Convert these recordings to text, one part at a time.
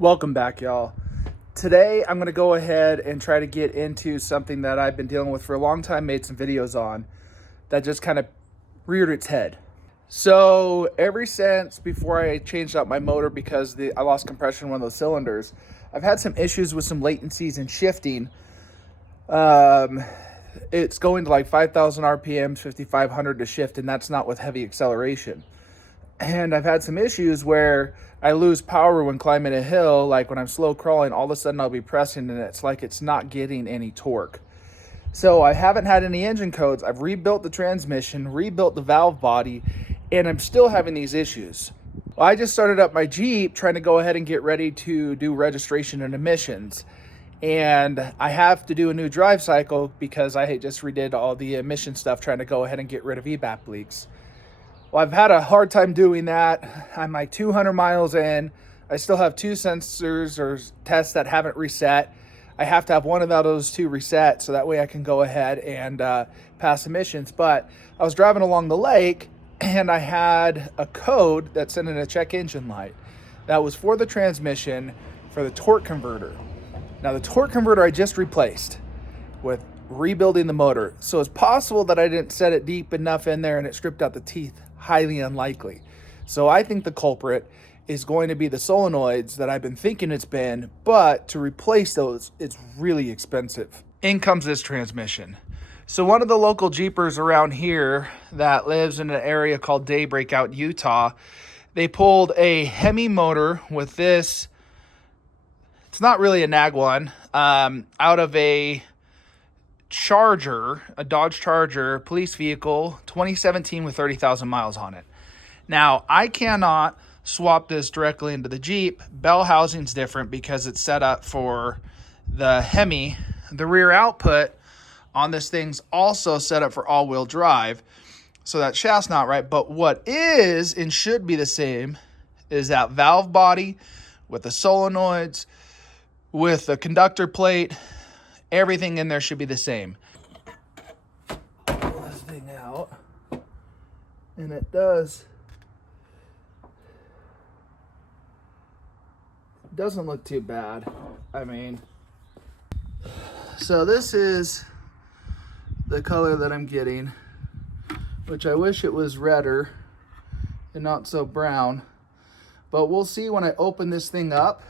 Welcome back, y'all. Today, I'm going to go ahead and try to get into something that I've been dealing with for a long time, made some videos on, that just kind of reared its head. So, ever since before I changed out my motor because I lost compression in one of those cylinders, I've had some issues with some latencies and shifting. It's going to like 5,000 RPMs, 5,500 to shift, and that's not with heavy acceleration. And I've had some issues where I lose power when climbing a hill. Like when I'm slow crawling, all of a sudden I'll be pressing and it's like it's not getting any torque. So I haven't had any engine codes. I've rebuilt the transmission, rebuilt the valve body, and I'm still having these issues. Well, I just started up my Jeep trying to go ahead and get ready to do registration and emissions. And I have to do a new drive cycle because I just redid all the emission stuff trying to go ahead and get rid of EVAP leaks. Well, I've had a hard time doing that. I'm like 200 miles in. I still have two sensors or tests that haven't reset. I have to have one of those two reset so that way I can go ahead and pass emissions. But I was driving along the lake and I had a code that sent in a check engine light. That was for the transmission for the torque converter. Now the torque converter I just replaced with rebuilding the motor. So it's possible that I didn't set it deep enough in there and it stripped out the teeth. Highly unlikely. So I think the culprit is going to be the solenoids that I've been thinking it's been, but to replace those, it's really expensive. In comes this transmission. So one of the local Jeepers around here that lives in an area called Daybreak out in Utah, they pulled a Hemi motor with this, it's not really a Nag1, out of a Charger, a Dodge Charger police vehicle, 2017 with 30,000 miles on it. Now, I cannot swap this directly into the Jeep. Bell housing's different because it's set up for the Hemi. The rear output on this thing's also set up for all-wheel drive, so that shaft's not right. But what is and should be the same is that valve body with the solenoids, with the conductor plate. Everything in there should be the same. Pull this thing out, and it doesn't look too bad. I mean, so this is the color that I'm getting, which I wish it was redder and not so brown, but we'll see when I open this thing up,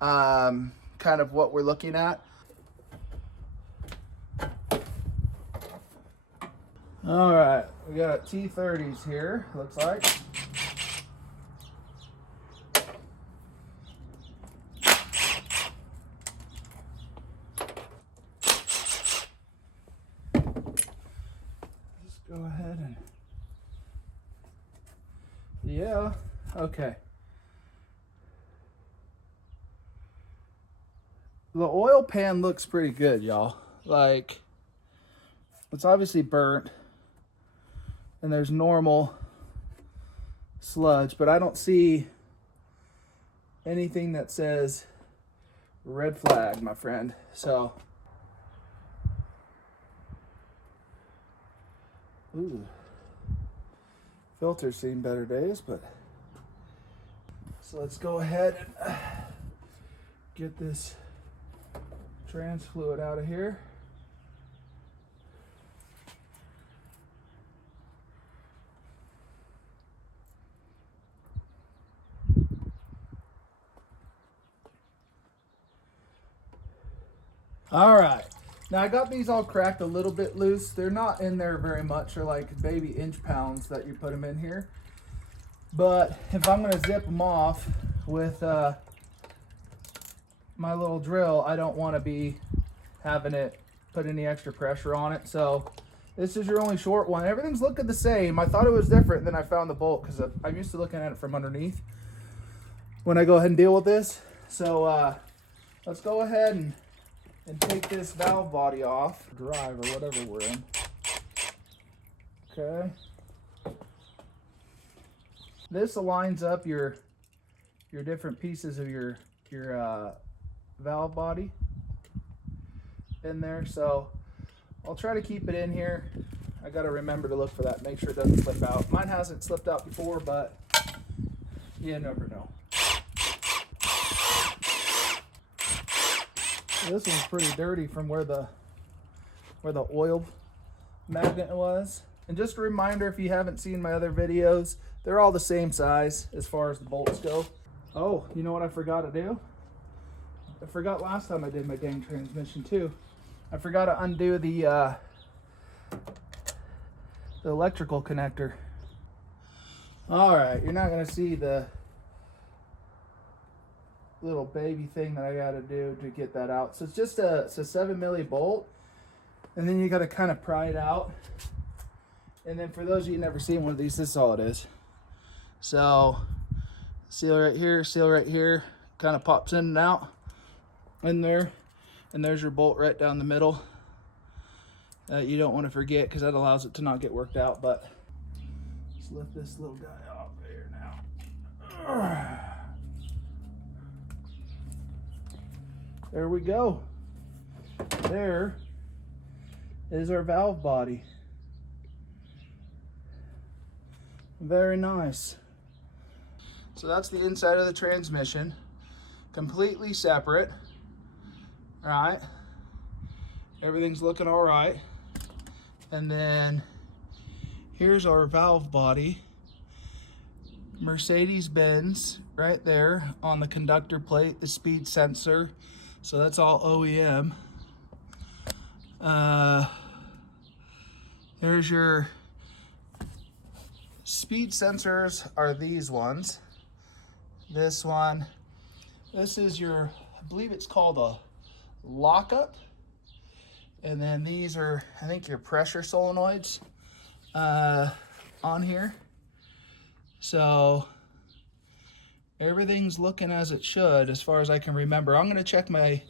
kind of what we're looking at. All right, we got T30s here, looks like. Just go ahead and, yeah, okay. The oil pan looks pretty good, y'all. Like, it's obviously burnt. And there's normal sludge, but I don't see anything that says red flag, my friend. So, ooh, filter's seen better days, but so let's go ahead and get this trans fluid out of here. All right, now I got these all cracked a little bit loose. They're not in there very much. They're like baby inch pounds that you put them in here. But if I'm gonna zip them off with my little drill, I don't wanna be having it put any extra pressure on it. So this is your only short one. Everything's looking the same. I thought it was different, then I found the bolt because I'm used to looking at it from underneath when I go ahead and deal with this. So let's go ahead and take this valve body off, drive or whatever we're in. Okay. This aligns up your different pieces of your valve body in there. So I'll try to keep it in here. I got to remember to look for that, make sure it doesn't slip out. Mine hasn't slipped out before, but you never know. This one's pretty dirty from where the oil magnet was. And just a reminder, if you haven't seen my other videos, they're all the same size as far as the bolts go. Oh, you know what I forgot to do? I forgot last time I did my dang transmission too. I forgot to undo the electrical connector. All right, you're not gonna see the little baby thing that I gotta do to get that out. So it's just it's a 7 milli bolt, and then you gotta kind of pry it out. And then for those of you who've never seen one of these, this is all it is. So seal right here, kind of pops in and out in there, and there's your bolt right down the middle. You don't want to forget, because that allows it to not get worked out. But let's lift this little guy off here now. There we go. There is our valve body. Very nice. So that's the inside of the transmission, completely separate. All right, everything's looking all right. And then here's our valve body, Mercedes-Benz right there on the conductor plate, the speed sensor. So that's all OEM. There's your speed sensors, are these ones. This one, this is your, I believe it's called a lockup. And then these are, I think, your pressure solenoids on here. So everything's looking as it should as far as I can remember. I'm gonna check my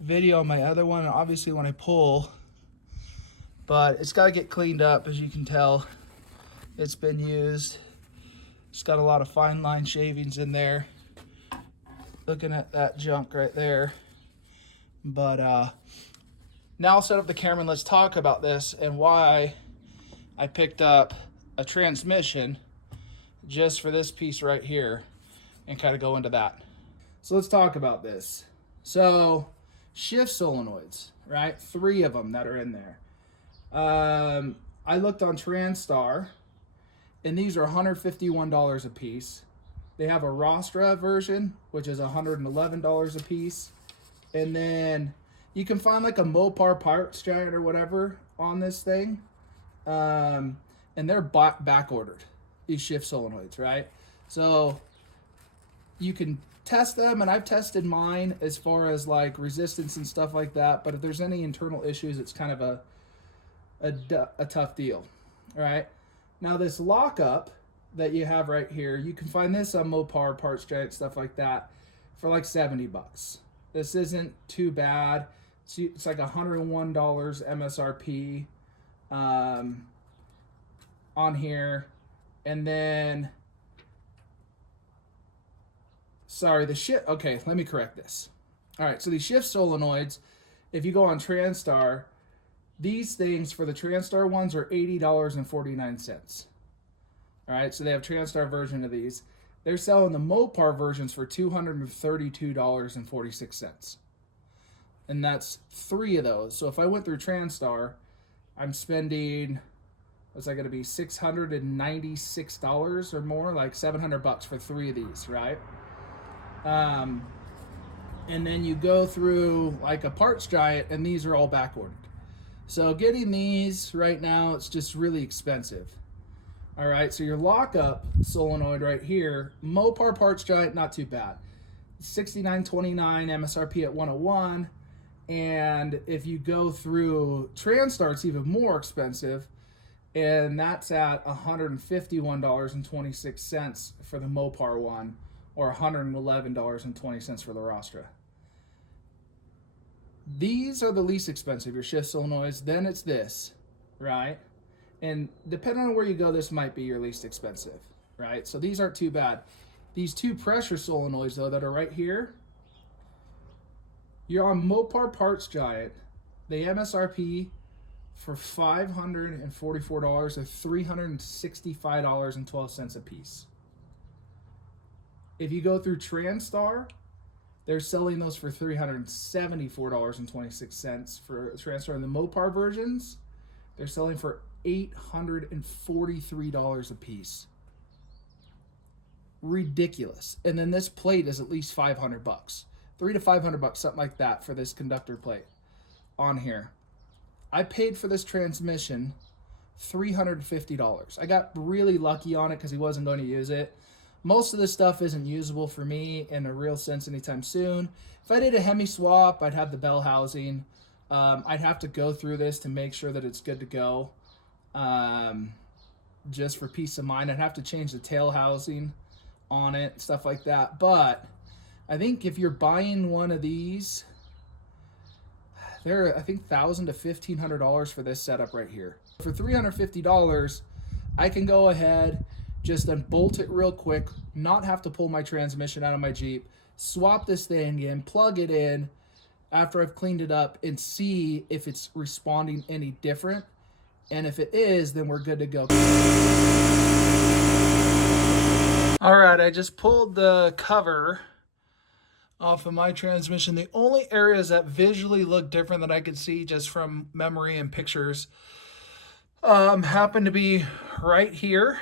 video on my other one, obviously when I pull, but it's gotta get cleaned up. As you can tell, it's been used. It's got a lot of fine line shavings in there. Looking at that junk right there. But now I'll set up the camera and let's talk about this and why I picked up a transmission just for this piece right here and kind of go into that. So let's talk about this. So shift solenoids, right? 3 of them that are in there. I looked on TransStar, and these are $151 a piece. They have a Rostra version, which is $111 a piece. And then you can find like a Mopar parts giant or whatever on this thing. And they're back ordered, these shift solenoids, right? So you can test them, and I've tested mine as far as like resistance and stuff like that. But if there's any internal issues, it's kind of a tough deal, right? Now this lockup that you have right here, you can find this on Mopar parts giant, stuff like that, for like 70 bucks. This isn't too bad. It's like $101 MSRP on here. And then, sorry, the shift, okay, let me correct this. All right, so these shift solenoids, if you go on TransStar, these things for the TransStar ones are $80.49. All right, so they have TransStar version of these. They're selling the Mopar versions for $232.46. And that's 3 of those. So if I went through TransStar, I'm spending, what's that going to be, $696 or more, like 700 bucks for 3 of these, right? And then you go through like a parts giant, and these are all back ordered. So getting these right now, it's just really expensive. All right, so your lockup solenoid right here, Mopar parts giant, not too bad. $69.29 MSRP at 101. And if you go through TransStar, it's even more expensive, and that's at $151.26 for the Mopar one, or $111.20 for the Rostra. These are the least expensive, your shift solenoids. Then it's this, right? And depending on where you go, this might be your least expensive, right? So these aren't too bad. These 2 pressure solenoids, though, that are right here, you're on Mopar Parts Giant. The MSRP for $544 or $365.12 a piece. If you go through TransStar, They're selling those for $374.26 for a transfer. And the Mopar versions, they're selling for $843 a piece. Ridiculous. And then this plate is at least $500, $300 to $500, something like that, for this conductor plate on here. I paid for this transmission $350. I got really lucky on it because he wasn't going to use it. Most of this stuff isn't usable for me in a real sense anytime soon. If I did a Hemi swap, I'd have the bell housing. I'd have to go through this to make sure that it's good to go. Just for peace of mind, I'd have to change the tail housing on it, stuff like that. But I think if you're buying one of these, they're, I think, $1,000 to $1,500 for this setup right here. For $350, I can go ahead, just unbolt it real quick, not have to pull my transmission out of my Jeep, swap this thing in, plug it in after I've cleaned it up, and see if it's responding any different. And if it is, then we're good to go. All right, I just pulled the cover off of my transmission. The only areas that visually look different that I could see just from memory and pictures happen to be right here.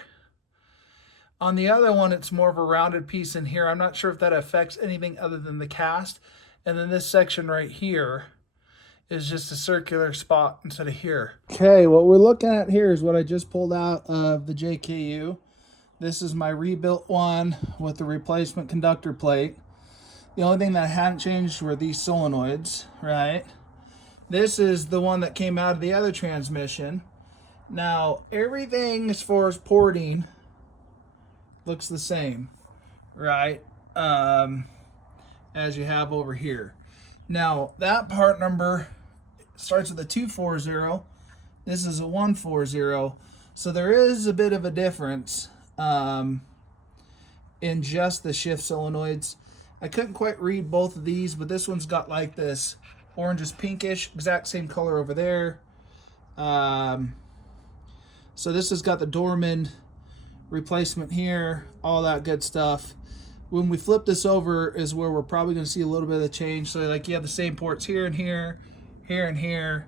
On the other one, it's more of a rounded piece in here. I'm not sure if that affects anything other than the cast. And then this section right here is just a circular spot instead of here. Okay, what we're looking at here is what I just pulled out of the JKU. This is my rebuilt one with the replacement conductor plate. The only thing that hadn't changed were these solenoids, right? This is the one that came out of the other transmission. Now, everything as far as porting looks the same, right? As you have over here. Now, that part number starts with a 240. This is a 140. So there is a bit of a difference in just the shift solenoids. I couldn't quite read both of these, but this one's got like this orangish pinkish, exact same color over there. So this has got the Dorman replacement here, all that good stuff. When we flip this over is where we're probably going to see a little bit of the change. So like you have the same ports here and here, here and here.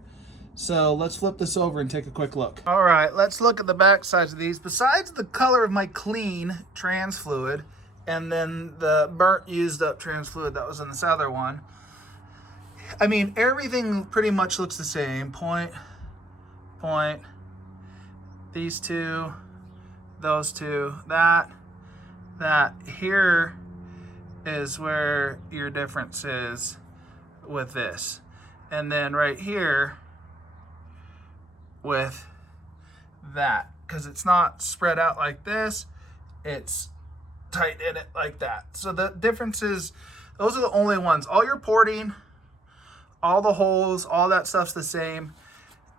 So let's flip this over and take a quick look. All right, let's look at the back sides of these. Besides the color of my clean trans fluid and then the burnt used up trans fluid that was in this other one, I mean, everything pretty much looks the same. Point, these two, those two, that here is where your difference is with this. And then right here with that, because it's not spread out like this, it's tight in it like that. So the difference is, those are the only ones. All your porting, all the holes, all that stuff's the same.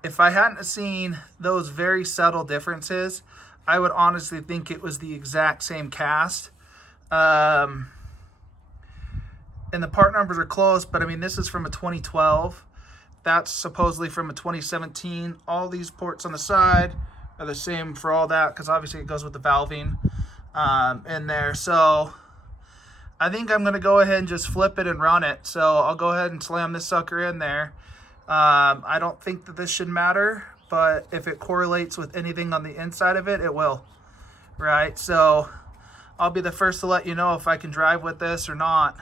If I hadn't seen those very subtle differences, I would honestly think it was the exact same cast. And the part numbers are close, but I mean, this is from a 2012. That's supposedly from a 2017. All these ports on the side are the same for all that, because obviously it goes with the valving in there. So I think I'm going to go ahead and just flip it and run it. So I'll go ahead and slam this sucker in there. I don't think that this should matter, but if it correlates with anything on the inside of it, it will, right? So I'll be the first to let you know if I can drive with this or not.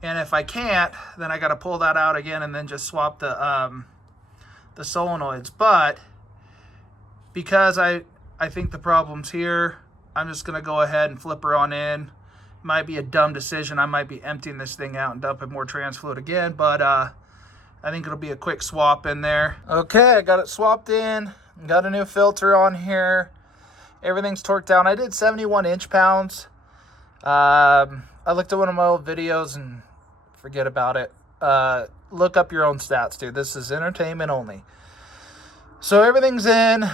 And if I can't, then I got to pull that out again and then just swap the solenoids. But because I think the problem's here, I'm just going to go ahead and flip her on in. Might be a dumb decision. I might be emptying this thing out and dumping more trans fluid again, but I think it'll be a quick swap in there. Okay, I got it swapped in. Got a new filter on here. Everything's torqued down. I did 71 inch-pounds. I looked at one of my old videos and forget about it. Look up your own stats, dude. This is entertainment only. So everything's in.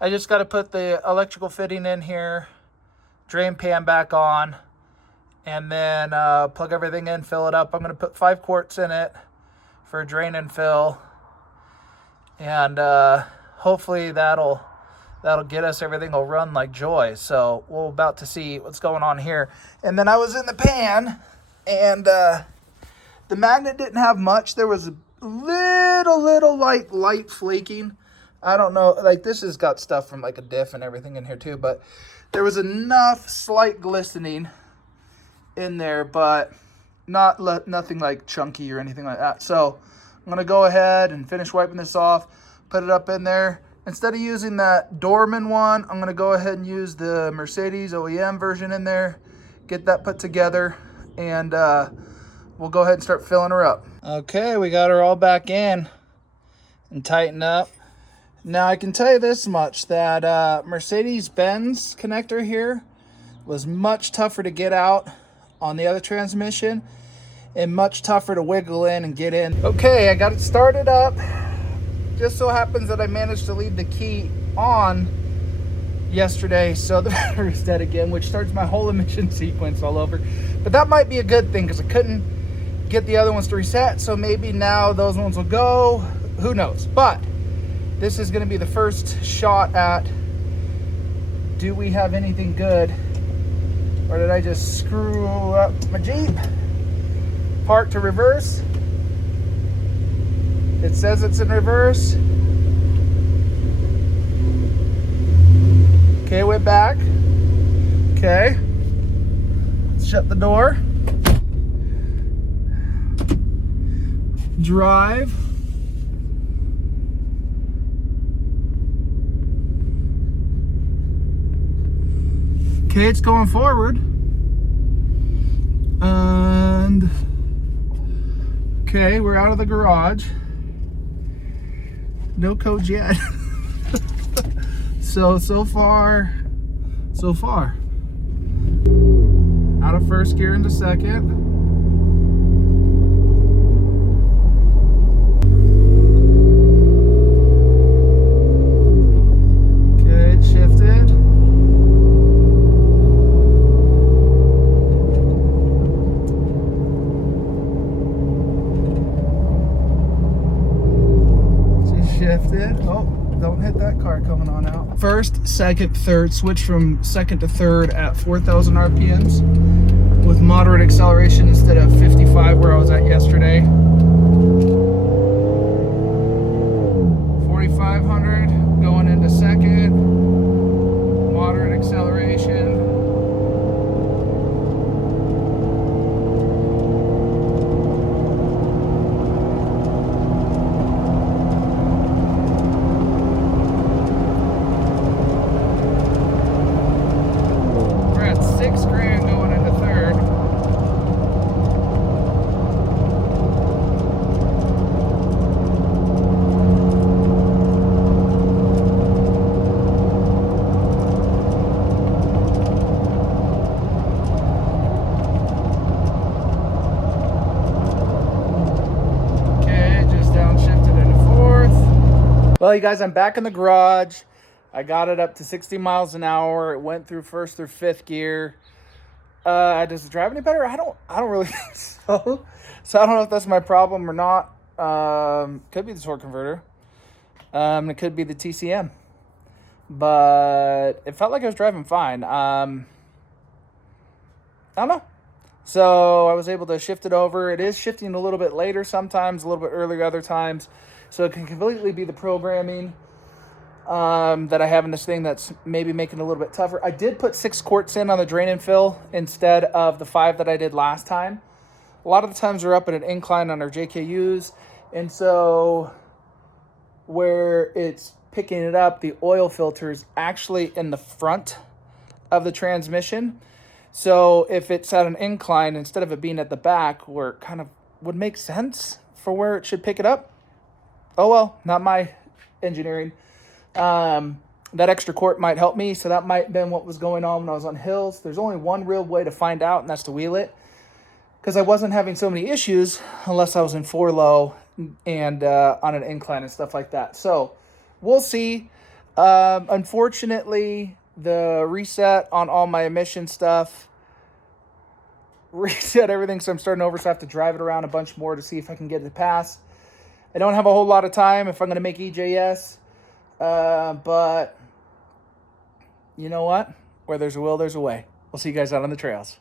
I just got to put the electrical fitting in here, drain pan back on, and then plug everything in, fill it up. I'm going to put 5 quarts in it for drain and fill, and hopefully that'll get us, everything will run like joy. So we're about to see what's going on here. And then I was in the pan And the magnet didn't have much. There was a little like light flaking. I don't know, like this has got stuff from like a diff and everything in here too, but there was enough slight glistening in there, but nothing like chunky or anything like that. So I'm gonna go ahead and finish wiping this off, put it up in there. Instead of using that Dorman one, I'm gonna go ahead and use the Mercedes OEM version in there, get that put together, and we'll go ahead and start filling her up. Okay, we got her all back in and tightened up. Now I can tell you this much, that Mercedes-Benz connector here was much tougher to get out on the other transmission and much tougher to wiggle in and get in. Okay, I got it started up. Just so happens that I managed to leave the key on yesterday, so the battery's dead again, which starts my whole emission sequence all over. But that might be a good thing because I couldn't get the other ones to reset, so maybe now those ones will go. Who knows? But this is going to be the first shot at, do we have anything good, or did I just screw up my Jeep? Park to reverse. It says it's in reverse. Okay, we're back. Okay, let's shut the door. Drive. Okay, it's going forward. And okay, we're out of the garage. No codes yet. So far, so far. Out of first gear into second. Okay, it shifted. Shifted. Oh, don't hit that car coming on out. First, second, third. Switch from second to third at 4,000 RPMs with moderate acceleration instead of 55 where I was at yesterday. 4,500 going into second. Moderate acceleration. Well, you guys, I'm back in the garage. I got it up to 60 miles an hour. It went through first through fifth gear. Does it drive any better? I don't really think so. So I don't know if that's my problem or not. Could be the torque converter. It could be the TCM. But it felt like I was driving fine. I don't know. So I was able to shift it over. It is shifting a little bit later sometimes, a little bit earlier other times. So it can completely be the programming that I have in this thing that's maybe making it a little bit tougher. I did put 6 quarts in on the drain and fill instead of the 5 that I did last time. A lot of the times we're up at an incline on our JKUs. And so where it's picking it up, the oil filter is actually in the front of the transmission. So if it's at an incline, instead of it being at the back where it kind of would make sense for where it should pick it up, oh well, not my engineering. That extra quart might help me, so that might have been what was going on when I was on hills. There's only one real way to find out, and that's to wheel it, because I wasn't having so many issues unless I was in 4 low and on an incline and stuff like that. So we'll see. Unfortunately, the reset on all my emission stuff reset everything, so I'm starting over, so I have to drive it around a bunch more to see if I can get it to pass. I don't have a whole lot of time if I'm going to make EJS, but you know what? Where there's a will, there's a way. We'll see you guys out on the trails.